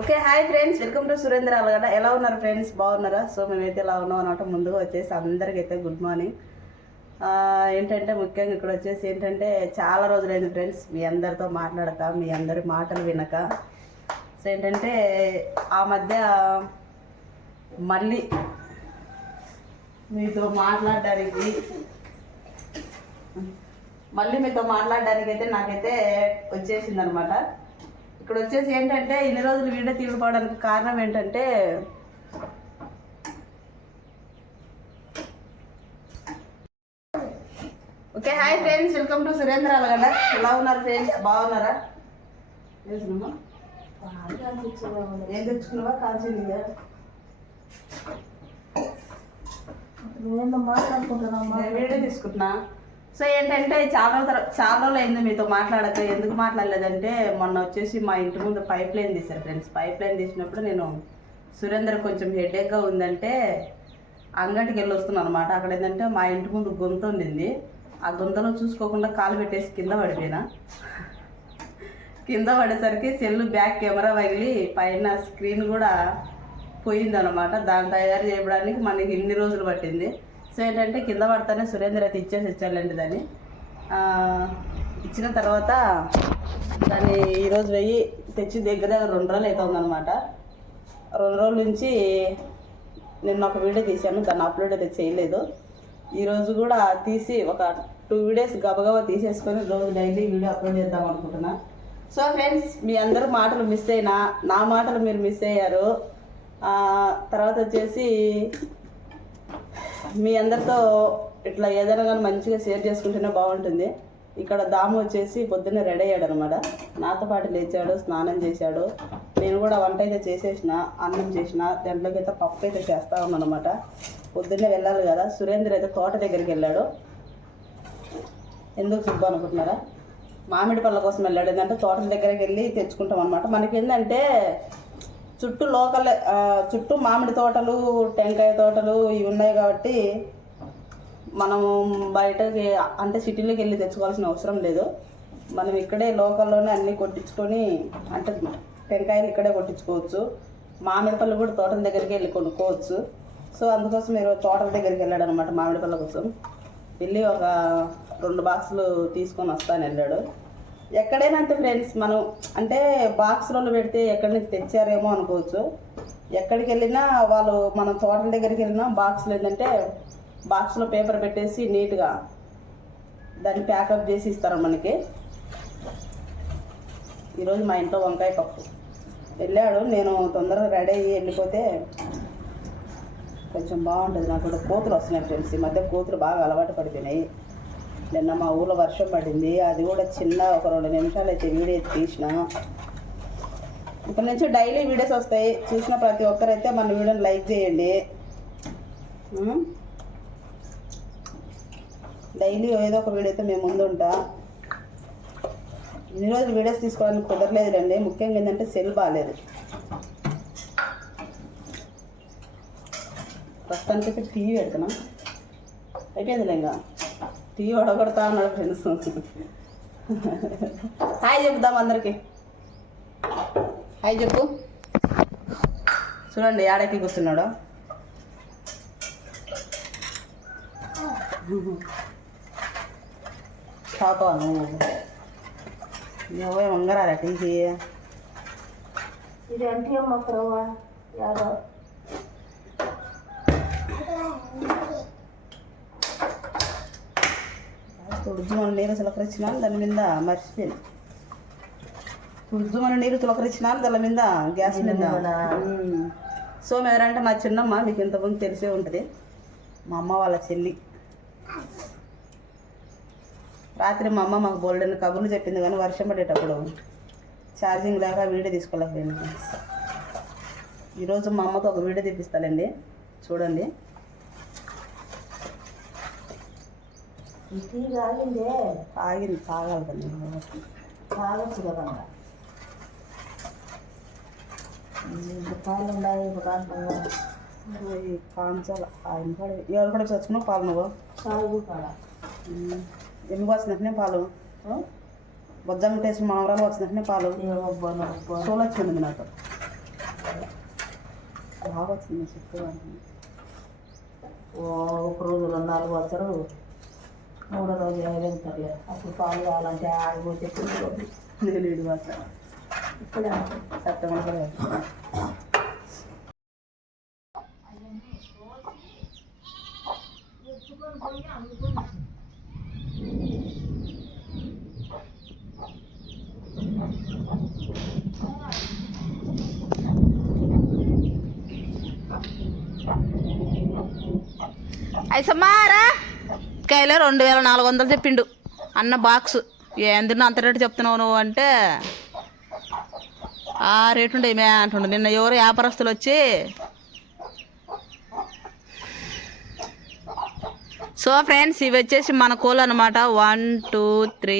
Okay hi friends, welcome to Surendra Allagadda. ఎలా ఉన్నారు friends? బాగున్నారా? సో మేమైతే ఎలా ఉన్నాం అనమాట. ముందుగా వచ్చేసి అందరికైతే గుడ్ మార్నింగ్. ఏంటంటే ముఖ్యంగా ఇక్కడ వచ్చేసి ఏంటంటే చాలా రోజులైంది ఫ్రెండ్స్ మీ అందరితో మాట్లాడక, మీ అందరి మాటలు వినక. సో ఏంటంటే ఆ మధ్య మళ్ళీ మీతో మాట్లాడడానికి అయితే నాకైతే వచ్చేసింది అనమాట. ఇక్కడ వచ్చేసి ఏంటంటే ఇన్ని రోజులు వీడియో తీయకపోవడానికి కారణం ఏంటంటే okay hi friends, welcome to Surendra Allagadda. ఎలా ఉన్నారు ఫ్రెండ్స్? బాగున్నారా? ఏం తెచ్చుకున్నావా? కాల్చింది వీడియో తీసుకుంటున్నా. సో ఏంటంటే చాలా రోజులు అయింది మీతో మాట్లాడక. ఎందుకు మాట్లాడలేదంటే మొన్న వచ్చేసి మా ఇంటి ముందు పైప్ లైన్ తీశారు ఫ్రెండ్స్. పైప్ లైన్ తీసినప్పుడు నేను సురేంద్ర కొంచెం హెడేక్గా ఉందంటే అంగటికి వెళ్ళి వస్తున్నాను అనమాట. అక్కడ ఏంటంటే మా ఇంటి ముందు గొంతు ఉండింది. ఆ గొంతులో చూసుకోకుండా కాలు పెట్టేసి కింద పడిపోయినా. కింద పడేసరికి సెల్ బ్యాక్ కెమెరా పగిలి పైన స్క్రీన్ కూడా పోయిందనమాట. దాన్ని తయారు చేయడానికి మనకి ఇన్ని రోజులు పట్టింది. సో ఏంటంటే కింద పడితేనే సురేంద్ర అయితే ఇచ్చాలండి దాన్ని. ఇచ్చిన తర్వాత దాన్ని ఈరోజు వెయ్యి తెచ్చి దగ్గర 2 రోజులు అవుతుందన్నమాట. 2 రోజుల నుంచి నేను ఒక వీడియో తీశాను, దాన్ని అప్లోడ్ అయితే చేయలేదు. ఈరోజు కూడా తీసి ఒక 2 వీడియోస్ గబగబా తీసేసుకొని రోజు డైలీ వీడియో అప్లోడ్ చేద్దాం అనుకుంటున్నా. సో ఫ్రెండ్స్, మీ అందరూ మాటలు మిస్ అయినా నా మాటలు మీరు మిస్ అయ్యారు. తర్వాత వచ్చేసి మీ అందరితో ఇట్లా ఏదైనా కానీ మంచిగా షేర్ చేసుకుంటేనే బాగుంటుంది. ఇక్కడ దాము వచ్చేసి పొద్దున్నే రెడీ అయ్యాడు అనమాట. నాతో పాటు లేచాడు, స్నానం చేశాడు. నేను కూడా వంట అయితే చేసేసిన, అన్నం చేసిన, దాంట్లోకి అయితే పప్పు అయితే చేస్తూ ఉన్నాను అనమాట. పొద్దున్నే వెళ్ళాలి కదా. సురేంద్ర అయితే తోట దగ్గరికి వెళ్ళాడు. ఎందుకు సుబ్బు అనుకుంటున్నారా? మామిడి పళ్ళ కోసం వెళ్ళాడు. ఏంటంటే తోటల దగ్గరికి వెళ్ళి తెచ్చుకుంటాం అనమాట. మనకి ఏంటంటే చుట్టూ మామిడి తోటలు, టెంకాయ తోటలు ఇవి ఉన్నాయి కాబట్టి మనము బయటకి అంటే సిటీలోకి వెళ్ళి తెచ్చుకోవాల్సిన అవసరం లేదు. మనం ఇక్కడే లోకల్లోనే అన్నీ కొట్టించుకొని, అంటే టెంకాయలు ఇక్కడే కొట్టించుకోవచ్చు. మామిడి పళ్ళు కూడా తోటల దగ్గరికి వెళ్ళి కొనుక్కోవచ్చు. సో అందుకోసం మీరు తోటల దగ్గరికి వెళ్ళాడు అనమాట. మామిడి పళ్ళ కోసం వెళ్ళి ఒక 2 బాక్సులు తీసుకొని వస్తాను వెళ్ళాడు. ఎక్కడైనా అంతే ఫ్రెండ్స్, మనం అంటే బాక్స్లలో పెడితే ఎక్కడి నుంచి తెచ్చారేమో అనుకోవచ్చు. ఎక్కడికి వెళ్ళినా వాళ్ళు, మనం తోటల దగ్గరికి వెళ్ళినా బాక్స్లో ఏంటంటే బాక్స్లో పేపర్ పెట్టేసి నీట్గా దాన్ని ప్యాకప్ చేసి ఇస్తారు మనకి. ఈరోజు మా ఇంట్లో వంకాయ పప్పు వెళ్ళాడు. నేను తొందరగా రెడీ అయ్యి వెళ్ళిపోతే కొంచెం బాగుంటుంది. నాకు కూడా కోతులు వస్తున్నాయి ఫ్రెండ్స్. ఈ మధ్య కోతులు బాగా అలవాటు పడిపోయినాయి. నిన్న మా ఊళ్ళో వర్షం పడింది. అది కూడా చిన్న ఒక 2 నిమిషాలు అయితే వీడియో తీసిన. ఇప్పటి నుంచి డైలీ వీడియోస్ వస్తాయి. చూసిన ప్రతి ఒక్కరైతే మన వీడియోని లైక్ చేయండి. డైలీ ఏదో ఒక వీడియో అయితే మేము ముందు ఉంటా. ఇన్ని రోజులు వీడియోస్ తీసుకోవడానికి కుదరలేదులేండి. ముఖ్యంగా ఏంటంటే సెల్ బాగాలేదు. ప్రస్తుతానికి అయితే టీవీ పెడుతున్నాం. అయిపోయిందిలే, ఇంకా టీవీ వడగొడతా ఉన్నాడు ఫ్రెండ్స్. హాయ్ చెప్దాం అందరికి. హాయ్ చెప్పు. చూడండి ఆడకి కూర్చున్నాడు. పాపా నువ్వు వంగరారా టీవీ? ఇది అంటే మొక్కరవ్వ యాదో ఉజ్జుమని నీరు తులకరించినాను, దాని మీద మర్చిపోయింది. ఉజ్జుమని నీరు తులకరించినాను, దాని మీద గ్యాస్ మీద. సో ఎవరంటే మా చిన్నమ్మ, మీకు ఇంతకుముందు తెలిసే ఉంటుంది, మా అమ్మ వాళ్ళ చెల్లి. రాత్రి మా అమ్మ మాకు బోల్డెన్ కబుర్లు చెప్పింది, కానీ వర్షం పడేటప్పుడు ఛార్జింగ్ లేక వీడియో తీసుకోలేకపోయింది. ఈరోజు మా అమ్మతో ఒక వీడియో తీపిస్తానండి, చూడండి. ఆగింది, తాగాలి కదా, తాగొచ్చు కదా. పాలు ఉన్నాయి కాంచాల ఆయన కాడ ఎవరు కూడా చచ్చుకున్నావు? పాలు నువ్వు సాగు కాడ ఎన్ని వచ్చినట్టునే పాలు బొజ్జమ్మ టేస్ట్ మామూలు వచ్చిందంటే పాలు ఏమబ్బా సోలు వచ్చింది నాకు బాగా వచ్చింది చెప్పు ఒక రోజు 2-4 వచ్చారు, 3వ రోజు వెళ్తారులే. అప్పుడు పాలు కావాలంటే ఆగిపోతే నేను ఇటు మాత్రం ఇప్పుడే సెప్టెంబర్ ఐసమ్మారా కాయలే 2400 చెప్పిండు అన్న బాక్స్. ఏంది అంత రేటు చెప్తున్నావు నువ్వు అంటే ఆ రేటు ఉండే మే అంటుండు. నిన్న ఎవరు వ్యాపారస్తులు వచ్చి సో ఫ్రెండ్స్ ఇవి వచ్చేసి మన కోళ్ళు అనమాట. 1 2 3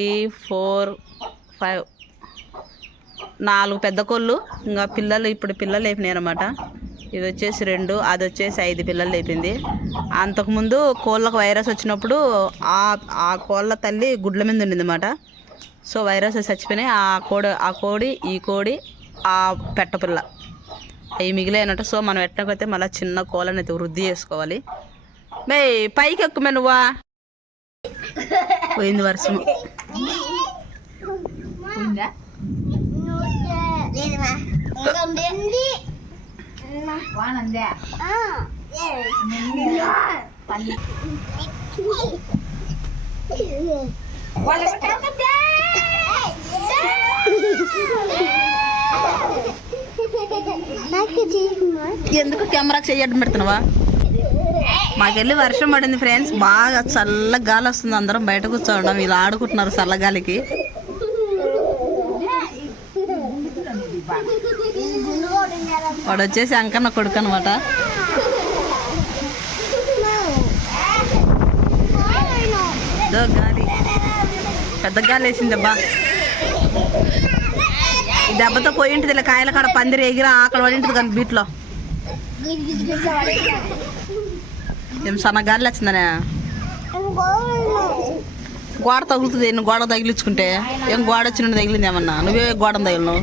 4 5 4 పెద్ద కోళ్ళు. ఇంకా పిల్లలు ఇప్పుడు పిల్లలు లేపినాయి అనమాట. ఇది వచ్చేసి 2, అది వచ్చేసి 5 పిల్లలు లేపింది. అంతకుముందు కోళ్ళకు వైరస్ వచ్చినప్పుడు ఆ కోళ్ళ తల్లి గుడ్ల మీద ఉండింది అనమాట. సో వైరస్ చచ్చిపోయినాయి. ఆ కోడి ఈ కోడి ఆ పెట్టపిల్ల అవి మిగిలినట్టు. సో మనం ఎట్టకపోతే మళ్ళీ చిన్న కోళ్ళని అయితే వృద్ధి చేసుకోవాలి. మే పైకి ఎక్కుమే నువ్వా పోయింది వర్షము. ఎందుకు కెమెరాకి చెయ్యడం పెడుతున్నావా? మాకెళ్ళి వర్షం పడింది ఫ్రెండ్స్. బాగా చల్ల గాలి వస్తుంది. అందరం బయట కూర్చోవడం ఇలా ఆడుకుంటున్నారు చల్లగాలికి. వాడు వచ్చేసి అంకన్న కొడుకు అనమాట. గాలి పెద్ద గాలి వేసిందబ్బా. ఈ దెబ్బతో పోయి ఉంటుంది ఇలా కాయల కాడ పందిరి ఎగిరి ఆకలి పడి ఉంటుంది కానీ బీట్లో ఏం సన్న గాలి వచ్చిందనే గోడ తగులుతుంది. నువ్వు గోడ తగిలించుకుంటే ఏం గోడ వచ్చి నుండి తగిలింది ఏమన్నా? నువ్వే గోడ తగిలినావు.